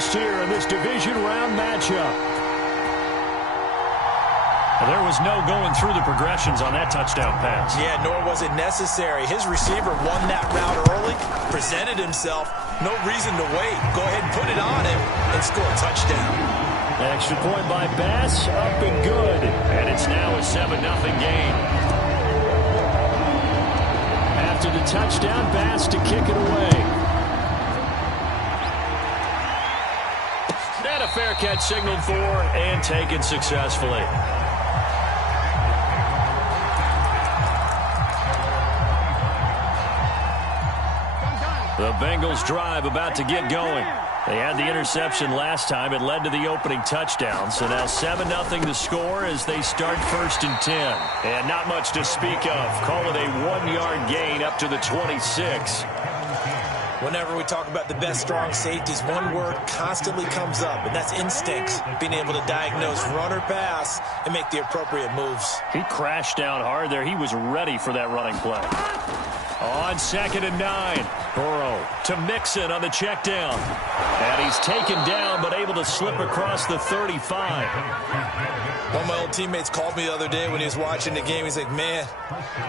first here in this division round matchup. There was no going through the progressions on that touchdown pass. Yeah, nor was it necessary. His receiver won that route early, presented himself. No reason to wait. Go ahead and put it on him and score a touchdown. Extra point by Bass, up and good. And it's now a 7-0 game. After the touchdown, Bass to kick it away. And a fair catch signaled for and taken successfully. The Bengals drive about to get going. They had the interception last time. It led to the opening touchdown. So now 7-0 the score as they start 1st and 10. And not much to speak of. Call it a 1-yard gain up to the 26. Whenever we talk about the best strong safeties, one word constantly comes up, and that's instincts. Being able to diagnose run or pass and make the appropriate moves. He crashed down hard there. He was ready for that running play. On 2nd and 9, Burrow to Mixon on the check down. And he's taken down but able to slip across the 35. One of my old teammates called me the other day when he was watching the game. He's like, man,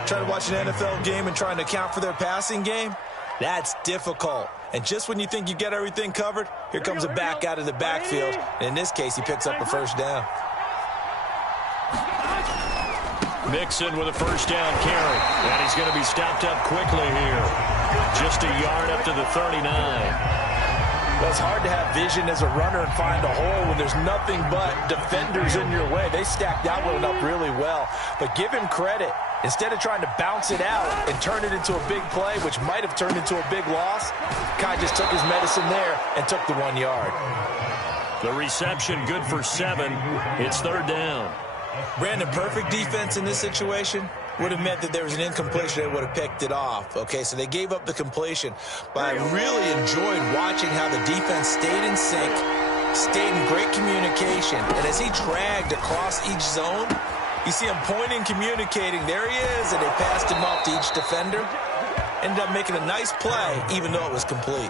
trying to watch an NFL game and trying to account for their passing game? That's difficult. And just when you think you get everything covered, here comes a back out of the backfield. And in this case, he picks up a first down. Mixon with a first down carry. And he's going to be stopped up quickly here. Just a yard up to the 39. Well, it's hard to have vision as a runner and find a hole when there's nothing but defenders in your way. They stacked that one up really well. But give him credit. Instead of trying to bounce it out and turn it into a big play, which might have turned into a big loss, Kai just took his medicine there and took the 1 yard. The reception good for 7. It's 3rd down. Brandon, perfect defense in this situation would have meant that there was an incompletion. They would have picked it off. Okay, so they gave up the completion. But I really enjoyed watching how the defense stayed in sync, stayed in great communication. And as he dragged across each zone, you see him pointing, communicating. There he is, and they passed him off to each defender. Ended up making a nice play, even though it was complete.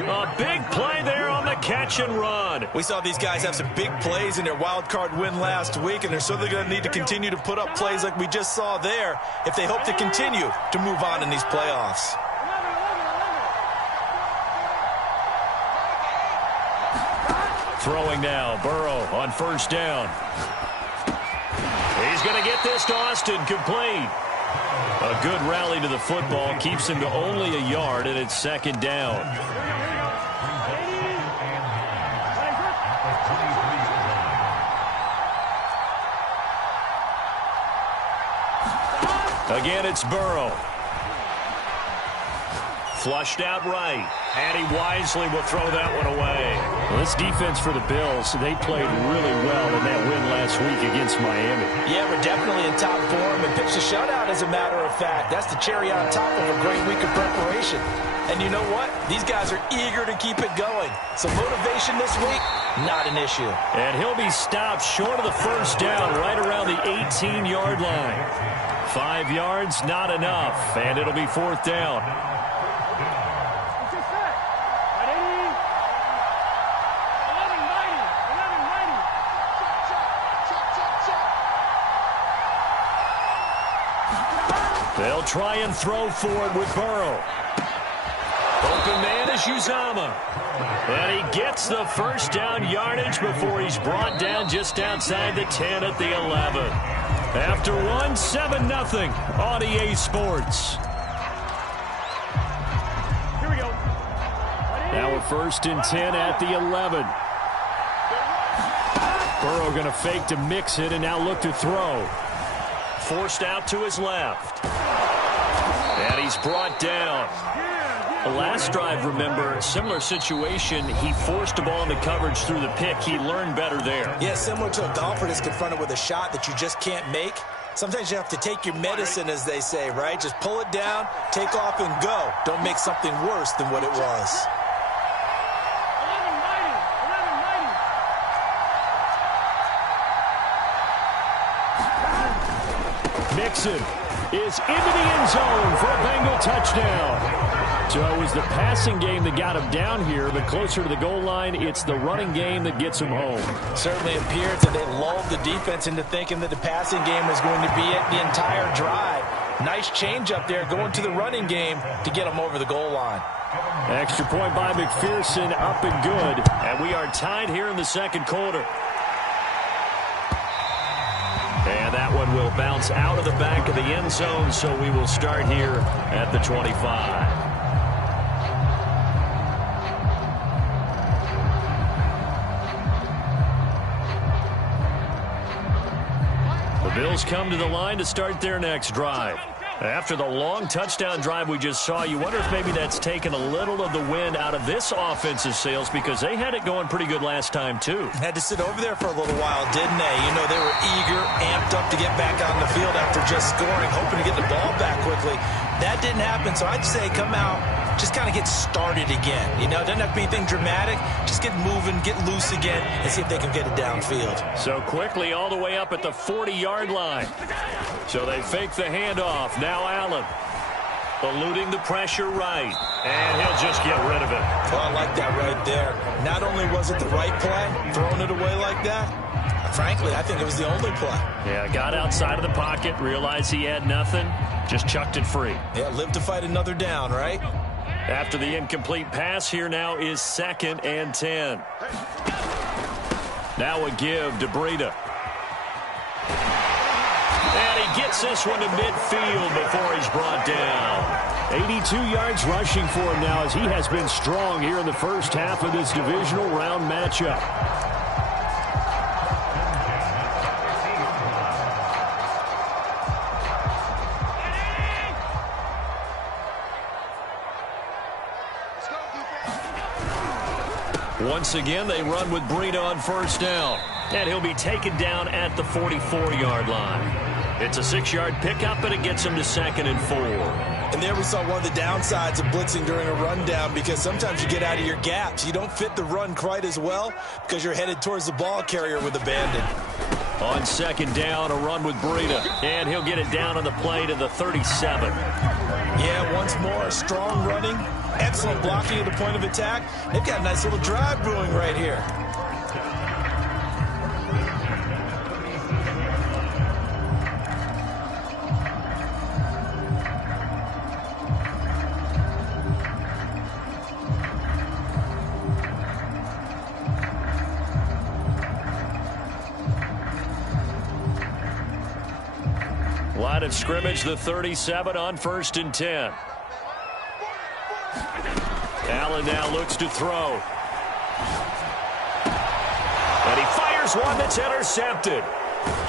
A big play there on the catch and run. We saw these guys have some big plays in their wild card win last week, and they're certainly going to need to continue to put up plays like we just saw there if they hope to continue to move on in these playoffs. Throwing now, Burrow on first down. He's going to get this to Austin, complete. A good rally to the football keeps him to only a yard, and it's 2nd down. Again, it's Burrow. Flushed out right, and he wisely will throw that one away. Well, this defense for the Bills, they played really well in that win last week against Miami. Yeah, we're definitely in top form and pitched a shutout, as a matter of fact. That's the cherry on top of a great week of preparation. And you know what? These guys are eager to keep it going. So motivation this week, not an issue. And he'll be stopped short of the first down right around the 18-yard line. 5 yards, not enough, and it'll be 4th down. They'll try and throw for it with Burrow. Open man is Uzama. And he gets the first down yardage before he's brought down just outside the 10 at the 11. After one, 7-0 on EA Sports. Here we go. Now a 1st and 10 at the 11. Burrow going to fake to mix it and now look to throw. Forced out to his left. And he's brought down. The last drive, remember, similar situation. He forced the ball into coverage through the pick. He learned better there. Yeah, similar to a golfer that's confronted with a shot that you just can't make. Sometimes you have to take your medicine, as they say, right? Just pull it down, take off, and go. Don't make something worse than what it was. Mixon is into the end zone for a Bengal touchdown. So it was the passing game that got him down here, but closer to the goal line, it's the running game that gets him home. Certainly appears that they lulled the defense into thinking that the passing game was going to be it the entire drive. Nice change up there going to the running game to get him over the goal line. Extra point by McPherson, up and good. And we are tied here in the second quarter. And that one will bounce out of the back of the end zone, so we will start here at the 25. The Bills come to the line to start their next drive. After the long touchdown drive we just saw, you wonder if maybe that's taken a little of the wind out of this offensive sails, because they had it going pretty good last time, too. Had to sit over there for a little while, didn't they? You know, they were eager, amped up to get back on the field after just scoring, hoping to get the ball back quickly. That didn't happen, so I'd say come out, just kind of get started again. You know, it doesn't have to be anything dramatic. Just get moving, get loose again, and see if they can get it downfield. So quickly all the way up at the 40-yard line. So they fake the handoff. Now Allen eluding the pressure right. And he'll just get rid of it. Well, I like that right there. Not only was it the right play, throwing it away like that, frankly, I think it was the only play. Yeah, got outside of the pocket, realized he had nothing, just chucked it free. Yeah, live to fight another down, right? After the incomplete pass, here now is 2nd and 10. Now a give to Breida. And he gets this one to midfield before he's brought down. 82 yards rushing for him now, as he has been strong here in the first half of this divisional round matchup. Once again, they run with Breida on first down. And he'll be taken down at the 44-yard line. It's a 6-yard pickup, and it gets him to 2nd and 4. And there we saw one of the downsides of blitzing during a rundown, because sometimes you get out of your gaps. You don't fit the run quite as well because you're headed towards the ball carrier with abandon. On 2nd down, a run with Breida. And he'll get it down on the play to the 37. Yeah, once more, strong running, excellent blocking at the point of attack. They've got a nice little drive brewing right here. Line of scrimmage, the 37 on 1st and 10. Allen now looks to throw. And he fires one that's intercepted.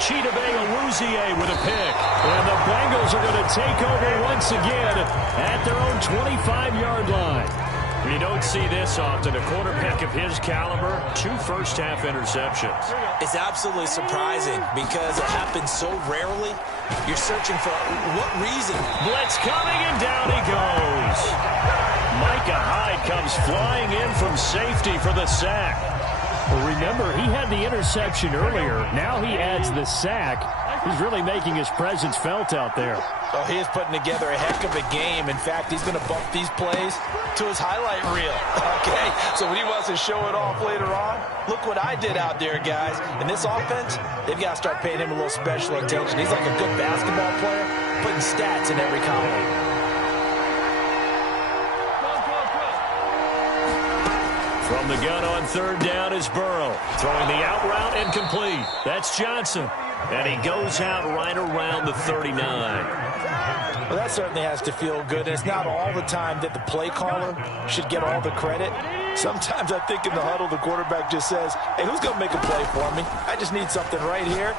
Chidobe Awuzie with a pick. And the Bengals are going to take over once again at their own 25-yard line. You don't see this often. A quarterback of his caliber, 2 first-half interceptions. It's absolutely surprising because it happens so rarely. You're searching for what reason. Blitz coming, and down he goes. Micah Hyde comes flying in from safety for the sack. Well, remember, he had the interception earlier. Now he adds the sack. He's really making his presence felt out there. Oh, he is putting together a heck of a game. In fact, he's going to bump these plays to his highlight reel. Okay, so when he wants to show it off later on, look what I did out there, guys. In this offense, they've got to start paying him a little special attention. He's like a good basketball player, putting stats in every column. From the gun on 3rd down is Burrow. Throwing the out route incomplete. That's Johnson. And he goes out right around the 39. Well, that certainly has to feel good. And it's not all the time that the play caller should get all the credit. Sometimes I think in the huddle, the quarterback just says, hey, who's going to make a play for me? I just need something right here.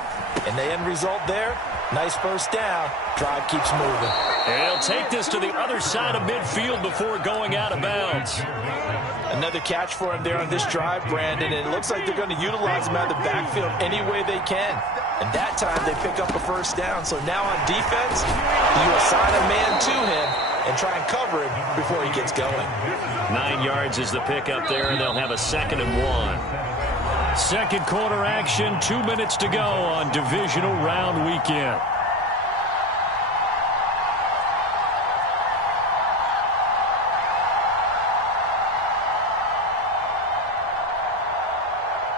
And the end result there, nice first down. Drive keeps moving. And he'll take this to the other side of midfield before going out of bounds. Another catch for him there on this drive, Brandon. And it looks like they're going to utilize him out of the backfield any way they can. And that time they pick up a first down. So now on defense, you assign a man to him and try and cover him before he gets going. 9 yards is the pickup there, and they'll have a 2nd and 1. Second quarter action, 2 minutes to go on divisional round weekend.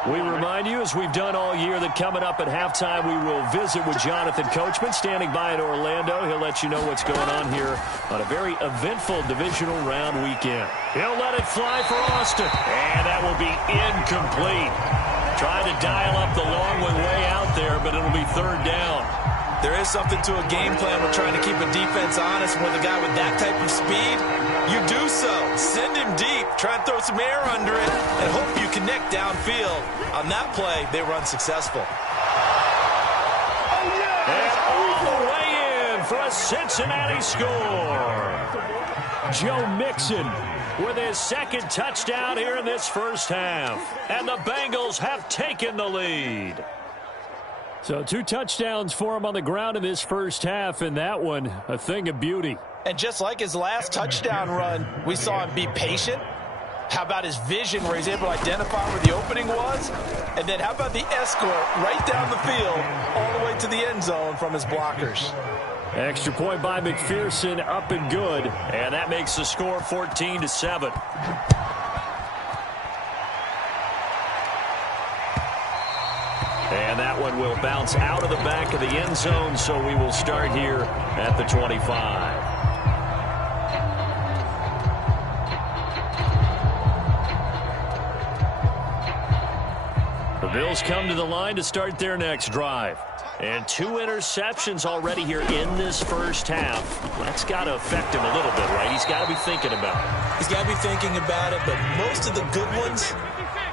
We remind you, as we've done all year, that coming up at halftime, we will visit with Jonathan Coachman, standing by in Orlando. He'll let you know what's going on here on a very eventful divisional round weekend. He'll let it fly for Austin, and that will be incomplete. Trying to dial up the long one way out there, but it'll be third down. There is something to a game plan with trying to keep a defense honest. With a guy with that type of speed, you do so. Send him deep, try and throw some air under it, and hope you connect downfield. On that play, they were unsuccessful. And all the way in for a Cincinnati score. Joe Mixon with his second touchdown here in this first half. And the Bengals have taken the lead. So 2 touchdowns for him on the ground in this first half, and that one a thing of beauty. And just like his last touchdown run, we saw him be patient. How about his vision where he's able to identify where the opening was? And then how about the escort right down the field all the way to the end zone from his blockers? Extra point by McPherson, up and good. And that makes the score 14-7. And that one will bounce out of the back of the end zone, so we will start here at the 25. The Bills come to the line to start their next drive. And 2 interceptions already here in this first half. That's got to affect him a little bit, right? He's got to be thinking about it. He's got to be thinking about it, but most of the good ones,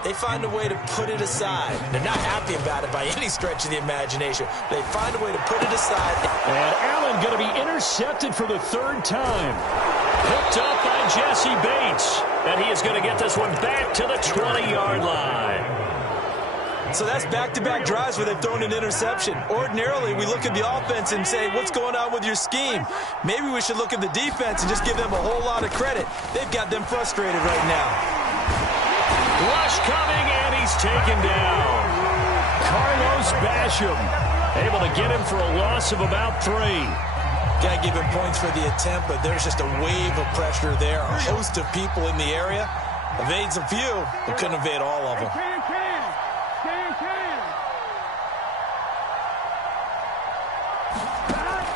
they find a way to put it aside. They're not happy about it by any stretch of the imagination. They find a way to put it aside. And Allen going to be intercepted for the 3rd time. Picked up by Jesse Bates. And he is going to get this one back to the 20-yard line. So that's back-to-back drives where they've thrown an interception. Ordinarily, we look at the offense and say, what's going on with your scheme? Maybe we should look at the defense and just give them a whole lot of credit. They've got them frustrated right now. Rush coming, and he's taken down. Carlos Basham able to get him for a loss of about 3. Got to give him points for the attempt, but there's just a wave of pressure there. A host of people in the area. Evades a few, but couldn't evade all of them.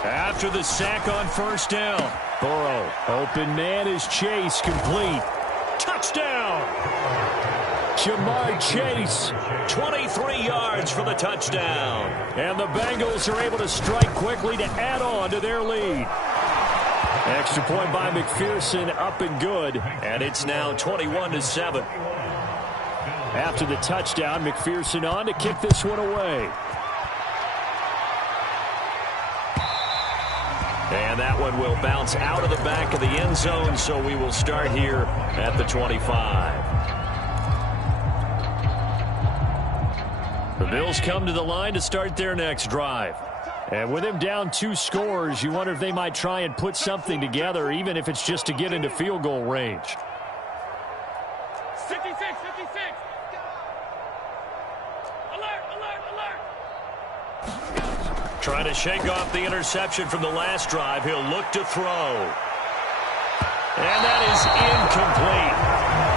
After the sack on first down, Burrow, open man is Chase, complete. touchdown! Jamar Chase, 23 yards for the touchdown. and the Bengals are able to strike quickly to add on to their lead. Extra point by McPherson, up and good. And it's now 21-7. After the touchdown, McPherson on to kick this one away. And that one will bounce out of the back of the end zone, so we will start here at the 25. The Bills come to the line to start their next drive. And with him down 2 scores, you wonder if they might try and put something together, even if it's just to get into field goal range. 56, 56. Alert, alert, alert. Trying to shake off the interception from the last drive. He'll look to throw. And that is incomplete.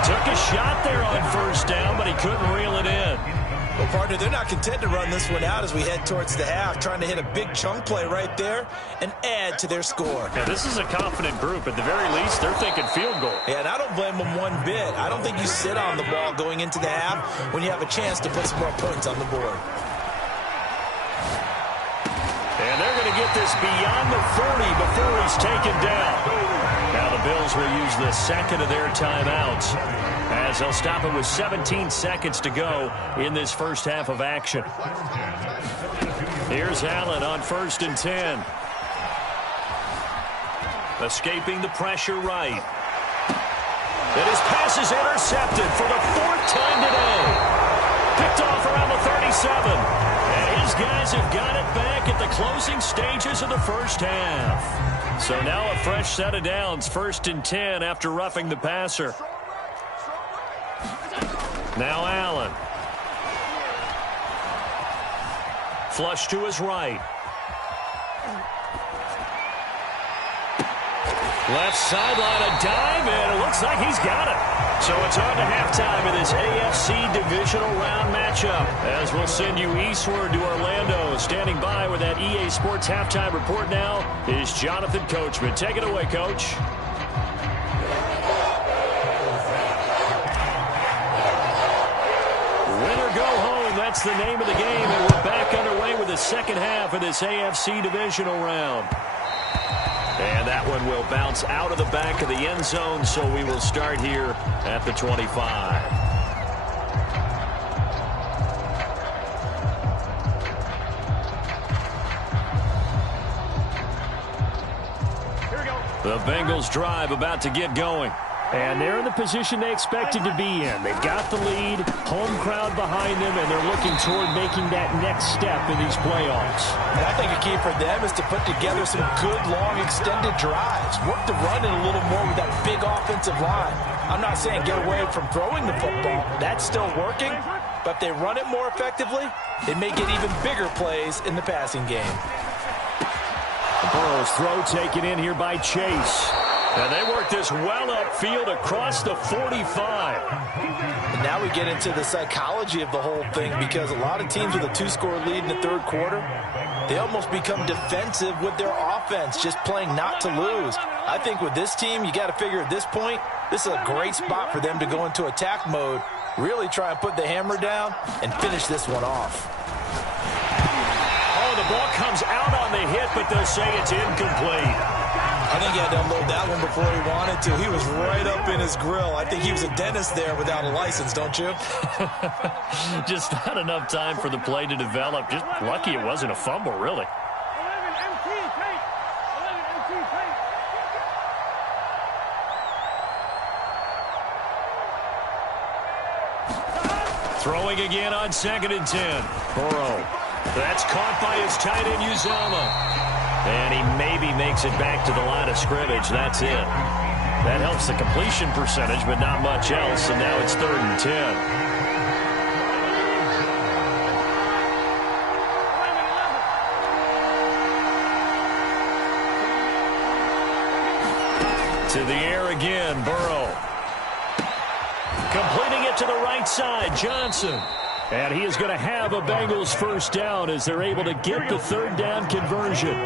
Took a shot there on first down, but he couldn't reel it in. Well, partner, they're not content to run this one out as we head towards the half, trying to hit a big chunk play right there and add to their score. Yeah, this is a confident group. At the very least, they're thinking field goal. Yeah, and I don't blame them one bit. I don't think you sit on the ball going into the half when you have a chance to put some more points on the board. And they're going to get this beyond the 40 before he's taken down. Now the Bills will use the second of their timeouts as they'll stop it with 17 seconds to go in this first half of action. Here's Allen on 1st and 10. Escaping the pressure right. And his pass is intercepted for the 4th time today. Picked off around the 37. And his guys have got it back at the closing stages of the first half. So now a fresh set of downs, 1st and 10 after roughing the passer. Now Allen. Flush to his right. Left sideline, a dive, and it looks like he's got it. So it's on to halftime in this AFC divisional round matchup. As we'll send you eastward to Orlando. Standing by with that EA Sports halftime report now is Jonathan Coachman. Take it away, Coach. Win or go home, that's the name of the game. And we're back underway with the second half of this AFC divisional round. And that one will bounce out of the back of the end zone, so we will start here at the 25. Here we go. The Bengals drive about to get going. And they're in the position they expected to be in. They've got the lead, home crowd behind them, and they're looking toward making that next step in these playoffs. And I think a key for them is to put together some good, long, extended drives. Work the run in a little more with that big offensive line. I'm not saying get away from throwing the football. That's still working. But if they run it more effectively, they may get even bigger plays in the passing game. Burrow's throw taken in here by Chase. And they work this well upfield across the 45. And now we get into the psychology of the whole thing, because a lot of teams with a 2-score lead in the third quarter, they almost become defensive with their offense, just playing not to lose. I think with this team, you got to figure at this point, this is a great spot for them to go into attack mode, really try and put the hammer down and finish this one off. Oh, the ball comes out on the hit, but they'll say it's incomplete. I think he had to unload that one before he wanted to. He was right up in his grill. I think he was a dentist there without a license, don't you? Just not enough time for the play to develop. Just lucky it wasn't a fumble, really. 11 MT, take. 11 MT, take. Throwing again on 2nd and 10. Burrow. That's caught by his tight end, Uzama. And he maybe makes it back to the line of scrimmage. That's it. That helps the completion percentage, but not much else. And now it's 3rd and 10. To the air again, Burrow. Completing it to the right side, Johnson. And he is going to have a Bengals first down as they're able to get the 3rd down conversion.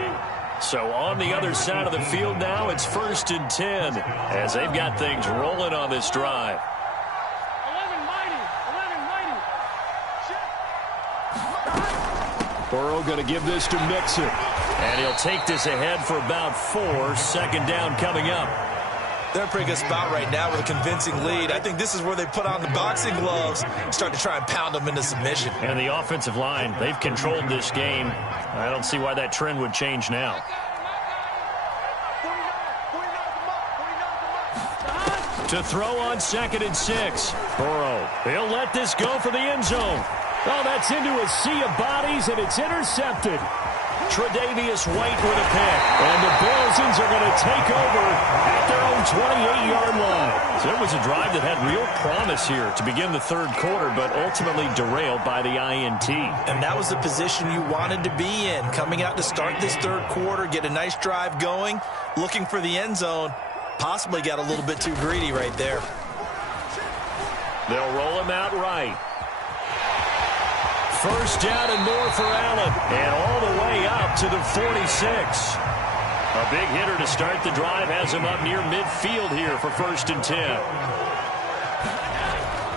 So on the other side of the field now, it's 1st and 10 as they've got things rolling on this drive. 11 mighty. Burrow going to give this to Mixon. And he'll take this ahead for about 4. 2nd down coming up. They're in a pretty good spot right now with a convincing lead. I think this is where they put on the boxing gloves and start to try and pound them into submission. And the offensive line, they've controlled this game. I don't see why that trend would change now. To throw on 2nd and 6. Burrow, he'll let this go for the end zone. Oh, that's into a sea of bodies, and it's intercepted. Tre'Davious White with a pick. And the Bills are going to take over at their own 28-yard line. So it was a drive that had real promise here to begin the 3rd quarter, but ultimately derailed by the INT. And that was the position you wanted to be in, coming out to start this 3rd quarter, get a nice drive going, looking for the end zone. Possibly got a little bit too greedy right there. They'll roll him out right. First down and more for Allen. And all the way up to the 46. A big hitter to start the drive has him up near midfield here for 1st and 10.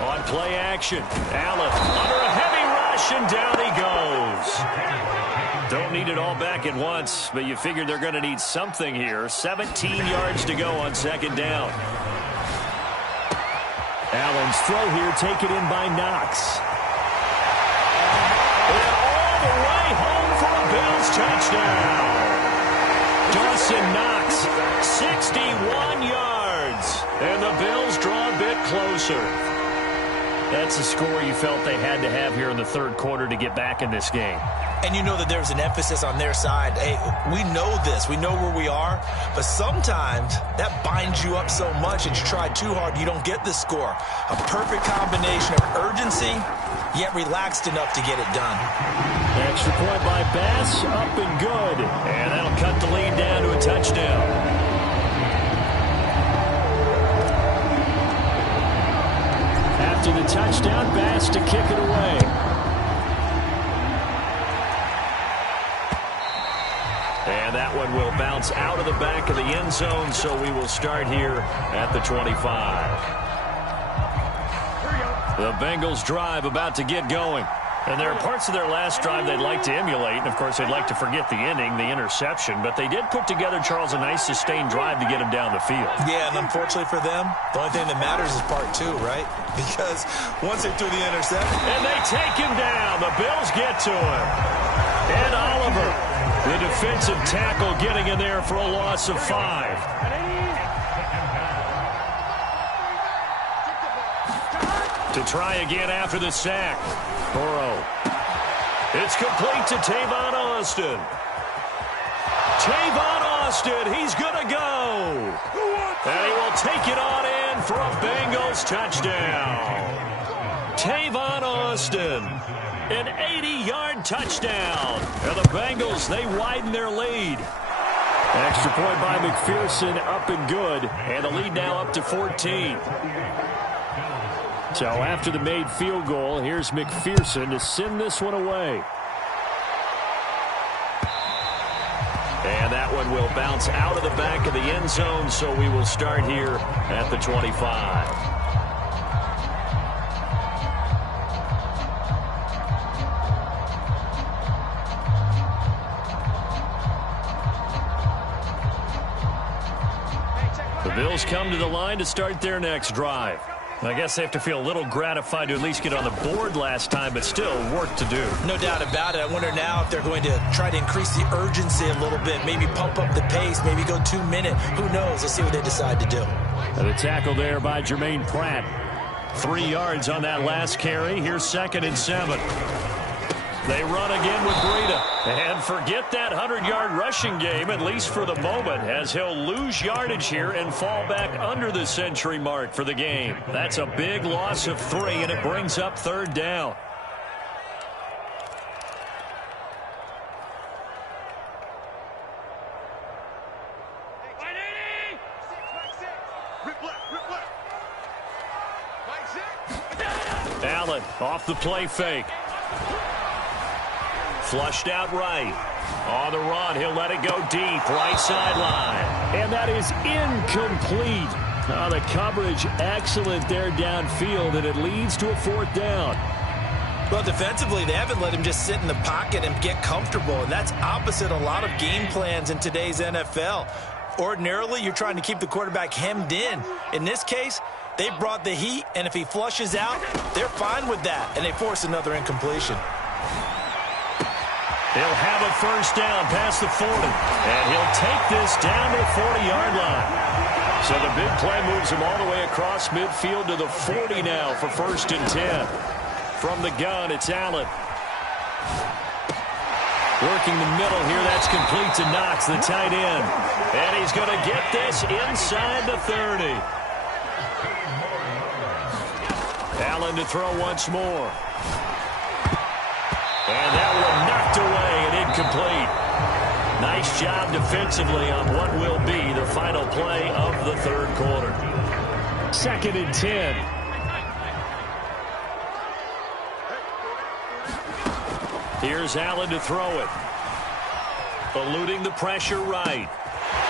On play action, Allen under a heavy rush, and down he goes. Don't need it all back at once, but you figure they're going to need something here. 17 yards to go on 2nd down. Allen's throw here taken in by Knox. And all the way home for a Bills touchdown. Dawson Knox, 61 yards. And the Bills draw a bit closer. That's the score you felt they had to have here in the 3rd quarter to get back in this game. And you know that there's an emphasis on their side. Hey, we know this. We know where we are. But sometimes that binds you up so much that you try too hard, you don't get the score. A perfect combination of urgency, yet relaxed enough to get it done. Extra point by Bass, up and good. And that'll cut the lead down to a touchdown. After the touchdown, Bass to kick it away. And that one will bounce out of the back of the end zone, so we will start here at the 25. The Bengals drive about to get going. And there are parts of their last drive they'd like to emulate. And, of course, they'd like to forget the ending, the interception. But they did put together, Charles, a nice sustained drive to get him down the field. Yeah, and unfortunately for them, the only thing that matters is part two, right? Because once they threw the interception. And they take him down. The Bills get to him. And Oliver, the defensive tackle, getting in there for a loss of 5. To try again after the sack. Burrow. It's complete to Tavon Austin. Tavon Austin, he's going to go. And he will take it on in for a Bengals touchdown. Tavon Austin, an 80-yard touchdown. And the Bengals, they widen their lead. Extra point by McPherson, up and good. And the lead now up to 14. So after the made field goal, here's McPherson to send this one away. And that one will bounce out of the back of the end zone, so we will start here at the 25. The Bills come to the line to start their next drive. I guess they have to feel a little gratified to at least get on the board last time, but still work to do. No doubt about it. I wonder now if they're going to try to increase the urgency a little bit, maybe pump up the pace, maybe go 2 minute. Who knows? Let's see what they decide to do. And a tackle there by Jermaine Pratt. 3 yards on that last carry. Here's 2nd and 7. They run again with Breida. And forget that 100-yard rushing game, at least for the moment, as he'll lose yardage here and fall back under the century mark for the game. That's a big loss of 3, and it brings up 3rd down. Allen off the play fake. Flushed out right. On the run, he'll let it go deep. Right sideline. And that is incomplete. The coverage excellent there downfield, and it leads to a 4th down. Well, defensively, they haven't let him just sit in the pocket and get comfortable, and that's opposite a lot of game plans in today's NFL. Ordinarily, you're trying to keep the quarterback hemmed in. In this case, they brought the heat, and if he flushes out, they're fine with that, and they force another incompletion. He'll have a 1st down past the 40, and he'll take this down to the 40-yard line. So the big play moves him all the way across midfield to the 40 now for 1st and 10. From the gun, it's Allen. Working the middle here, that's complete to Knox, the tight end. And he's going to get this inside the 30. Allen to throw once more. And that one knocked away and incomplete. Nice job defensively on what will be the final play of the 3rd quarter. 2nd and 10. Here's Allen to throw it. Eluding the pressure right.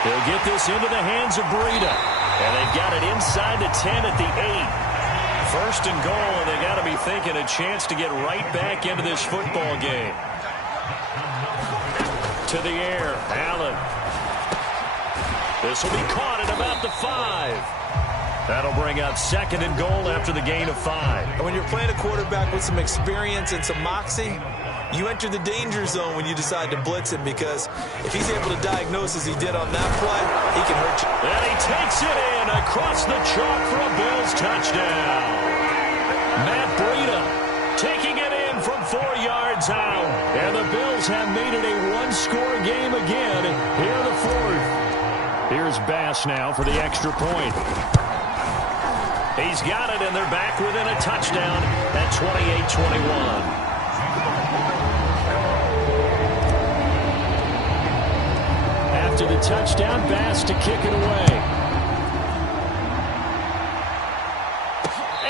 He'll get this into the hands of Breida. And they've got it inside the 10 at the 8. 1st and goal, and they got to be thinking a chance to get right back into this football game. To the air, Allen. This will be caught at about the 5. That'll bring up 2nd and goal after the gain of 5. And when you're playing a quarterback with some experience and some moxie, you enter the danger zone when you decide to blitz him, because if he's able to diagnose as he did on that play, he can hurt you. And he takes it in across the chalk for a Bills touchdown. Matt Breida taking it in from 4 yards out. And the Bills have made it a 1-score game again here in the 4th. Here's Bass now for the extra point. He's got it, and they're back within a touchdown at 28-21. After the touchdown, Bass to kick it away.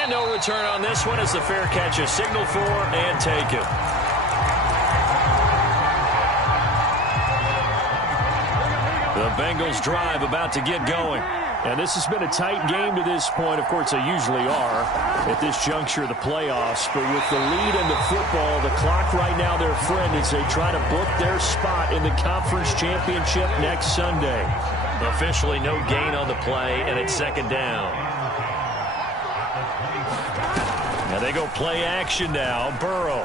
And no return on this one as the fair catch is signaled for and taken. The Bengals drive about to get going. And this has been a tight game to this point. Of course, they usually are at this juncture of the playoffs. But with the lead in the football, the clock right now their friend as they try to book their spot in the conference championship next Sunday. Officially no gain on the play, and it's second down. Now they go play action now. Burrow.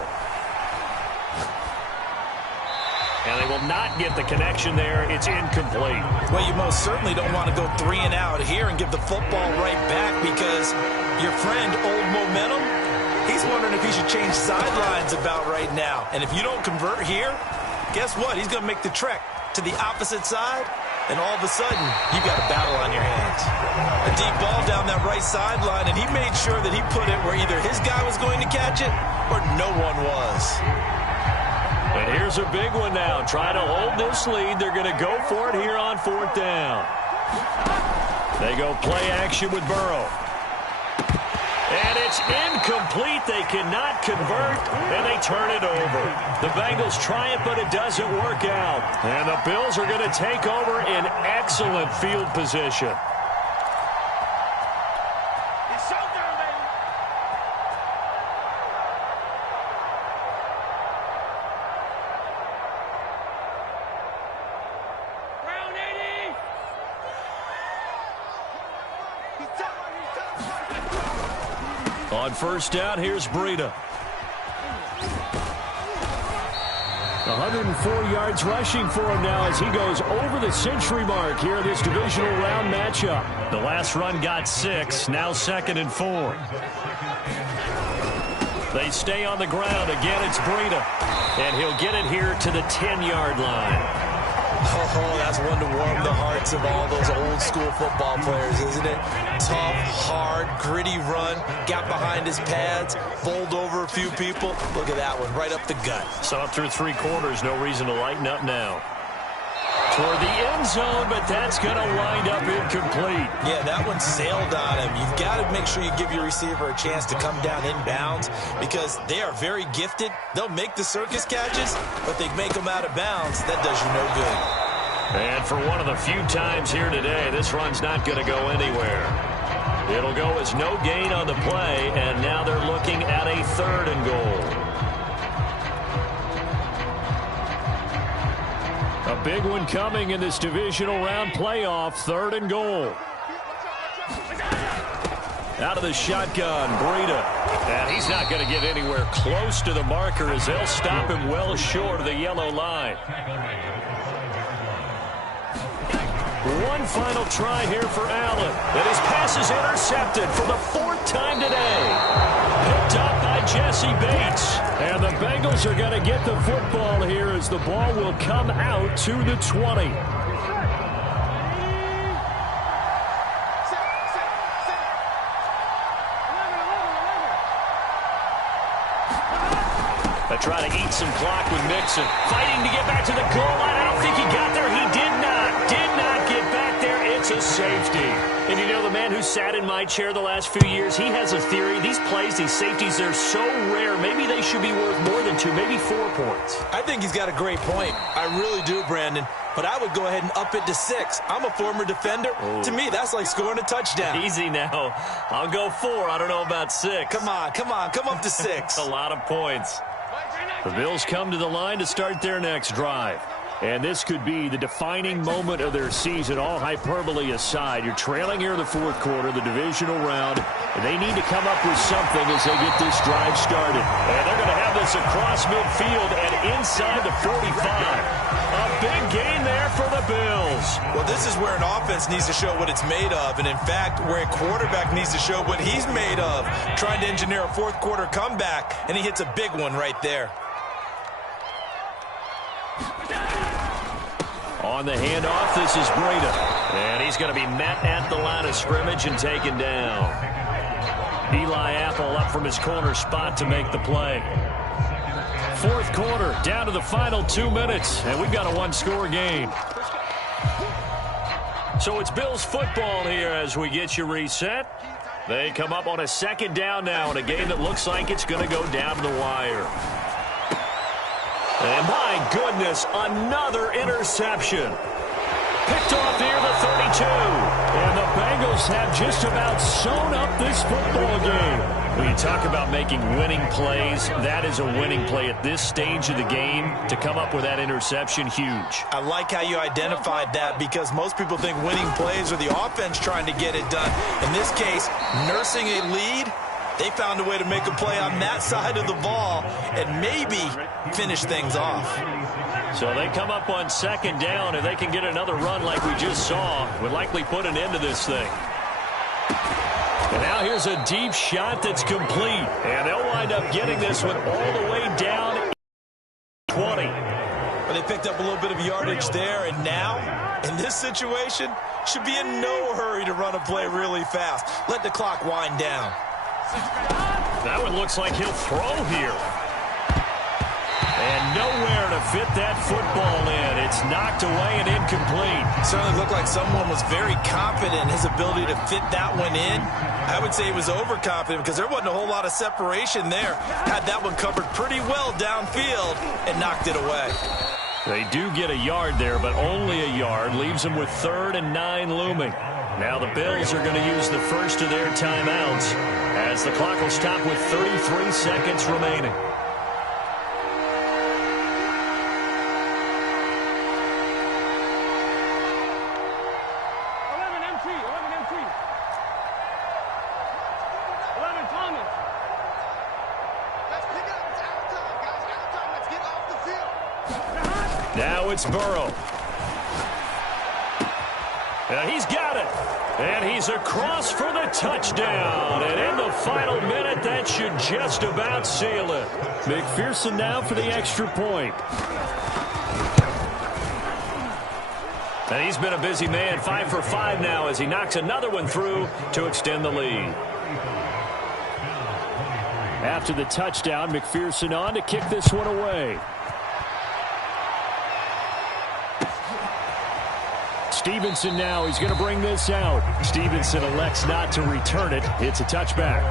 And they will not get the connection there. It's incomplete. Well, you most certainly don't want to go 3 and out here and give the football right back because your friend, Old Momentum, he's wondering if he should change sidelines about right now. And if you don't convert here, guess what? He's going to make the trek to the opposite side, and all of a sudden, you've got a battle on your hands. A deep ball down that right sideline, and he made sure that he put it where either his guy was going to catch it or no one was. And here's a big one now. Try to hold this lead. They're going to go for it here on 4th down. They go play action with Burrow. And it's incomplete. They cannot convert, and they turn it over. The Bengals try it, but it doesn't work out. And the Bills are going to take over in excellent field position. On 1st down, here's Breida. 104 yards rushing for him now as he goes over the century mark here in this divisional round matchup. The last run got 6, now 2nd and 4. They stay on the ground. Again, it's Breida. And he'll get it here to the 10-yard line. Oh, that's one to warm the hearts of all those old school football players, isn't it? Tough, hard, gritty run, got behind his pads, bowled over a few people. Look at that one, right up the gut. So up through 3 quarters, no reason to lighten up now. Toward the end zone, but that's going to wind up incomplete. Yeah, that one sailed on him. You've got to make sure you give your receiver a chance to come down inbounds because they are very gifted. They'll make the circus catches, but they make them out of bounds. That does you no good. And for one of the few times here today, this run's not going to go anywhere. It'll go as no gain on the play, and now they're looking at a 3rd and goal. A big one coming in this divisional round playoff, 3rd and goal. Out of the shotgun, Breida. And he's not going to get anywhere close to the marker as they'll stop him well short of the yellow line. One final try here for Allen. And his pass is intercepted for the 4th time today. Picked up by Jesse Bates. And the Bengals are going to get the football here as the ball will come out to the 20. They try to eat some clock with Mixon. Fighting to get back to the goal line. I don't think he got there. He did not get back there. It's a safety. And you know, the man who sat in my chair the last few years, he has a theory. These plays, these safeties, they're so rare. Maybe they should be worth more than 2, maybe 4 points. I think he's got a great point. I really do, Brandon. But I would go ahead and up it to 6. I'm a former defender. Oh. To me, that's like scoring a touchdown. Easy now. I'll go 4. I don't know about 6. Come on. Come up to 6. A lot of points. The Bills come to the line to start their next drive. And this could be the defining moment of their season, all hyperbole aside. You're trailing here in the 4th quarter, the divisional round, and they need to come up with something as they get this drive started. And they're going to have this across midfield and inside the 45. A big gain there for the Bills. Well, this is where an offense needs to show what it's made of, and in fact, where a quarterback needs to show what he's made of, trying to engineer a 4th quarter comeback, and he hits a big one right there. On the handoff, this is Breida. And he's going to be met at the line of scrimmage and taken down. Eli Apple up from his corner spot to make the play. 4th quarter, down to the final 2 minutes, and we've got a 1-score game. So it's Bills football here as we get you reset. They come up on a second down now in a game that looks like it's going to go down to the wire. And my goodness, another interception. Picked off near the 32. And the Bengals have just about sewn up this football game. When you talk about making winning plays, that is a winning play at this stage of the game. To come up with that interception, huge. I like how you identified that, because most people think winning plays are the offense trying to get it done. In this case, nursing a lead, they found a way to make a play on that side of the ball and maybe finish things off. So they come up on second down, and they can get another run like we just saw. Would likely put an end to this thing. And now here's a deep shot that's complete. And they'll wind up getting this one all the way down 20. But they picked up a little bit of yardage there, and now, in this situation, should be in no hurry to run a play really fast. Let the clock wind down. That one looks like he'll throw here. And nowhere to fit that football in. It's knocked away and incomplete. Certainly looked like someone was very confident in his ability to fit that one in. I would say he was overconfident because there wasn't a whole lot of separation there. Had that one covered pretty well downfield and knocked it away. They do get a yard there, but only a yard. Leaves them with 3rd and 9 looming. Now the Bills are going to use the first of their timeouts as the clock will stop with 33 seconds remaining. Now it's Burrow. And he's got it. And he's across for the touchdown. And in the final minute, that should just about seal it. McPherson now for the extra point. And he's been a busy man, 5 for 5 now as he knocks another one through to extend the lead. After the touchdown, McPherson on to kick this one away. Stevenson now, he's going to bring this out. Stevenson elects not to return it. It's a touchback.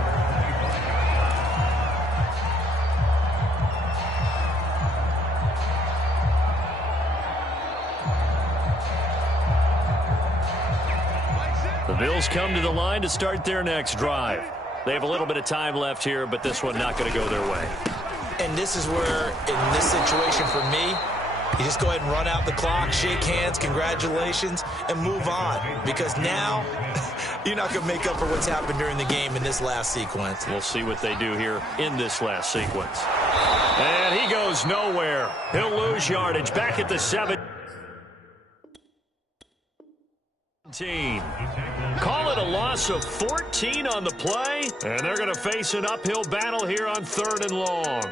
The Bills come to the line to start their next drive. They have a little bit of time left here, but this one not going to go their way. And this is where, in this situation for me, you just go ahead and run out the clock, shake hands, congratulations, and move on. Because now, you're not going to make up for what's happened during the game in this last sequence. We'll see what they do here in this last sequence. And he goes nowhere. He'll lose yardage back at the 17. Call it a loss of 14 on the play. And they're going to face an uphill battle here on 3rd and long.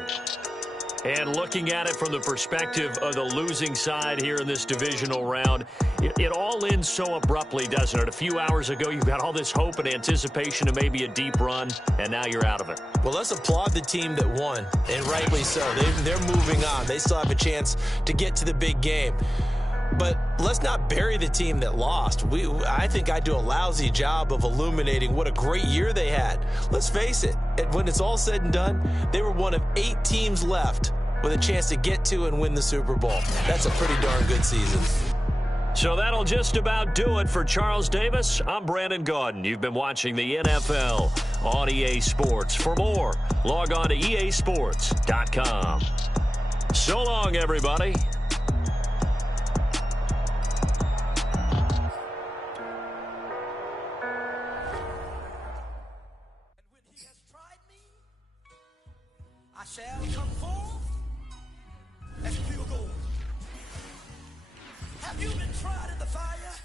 And looking at it from the perspective of the losing side here in this divisional round, it all ends so abruptly, doesn't it? A few hours ago, you've got all this hope and anticipation of maybe a deep run, and now you're out of it. Well, let's applaud the team that won, and rightly so. They're moving on. They still have a chance to get to the big game. But let's not bury the team that lost. I think I do a lousy job of illuminating what a great year they had. Let's face it, when it's all said and done, they were one of 8 teams left with a chance to get to and win the Super Bowl. That's a pretty darn good season. So that'll just about do it for Charles Davis. I'm Brandon Gaudin. You've been watching the NFL on EA Sports. For more, log on to easports.com. So long, everybody. Shall come forth as pure gold. Have you been tried in the fire?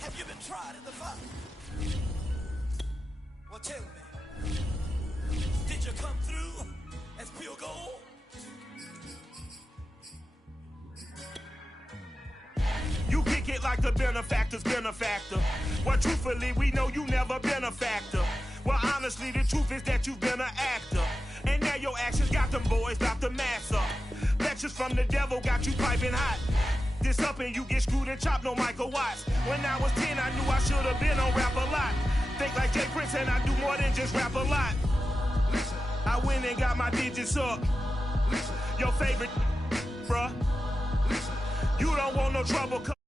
Have you been tried in the fire? Well, tell me, did you come through as pure gold? You kick it like the benefactor's benefactor. Well, truthfully, we know you never been a factor. Well, honestly, the truth is that you've been an actor. And now your actions got them boys, got the mass up. Lectures from the devil got you piping hot. this up and you get screwed and chopped, no Michael Watts. When I was 10, I knew I should have been on Rap a Lot. Think like Jay Prince and I do more than just rap a lot. I went and got my digits up. Your favorite, bruh. You don't want no trouble.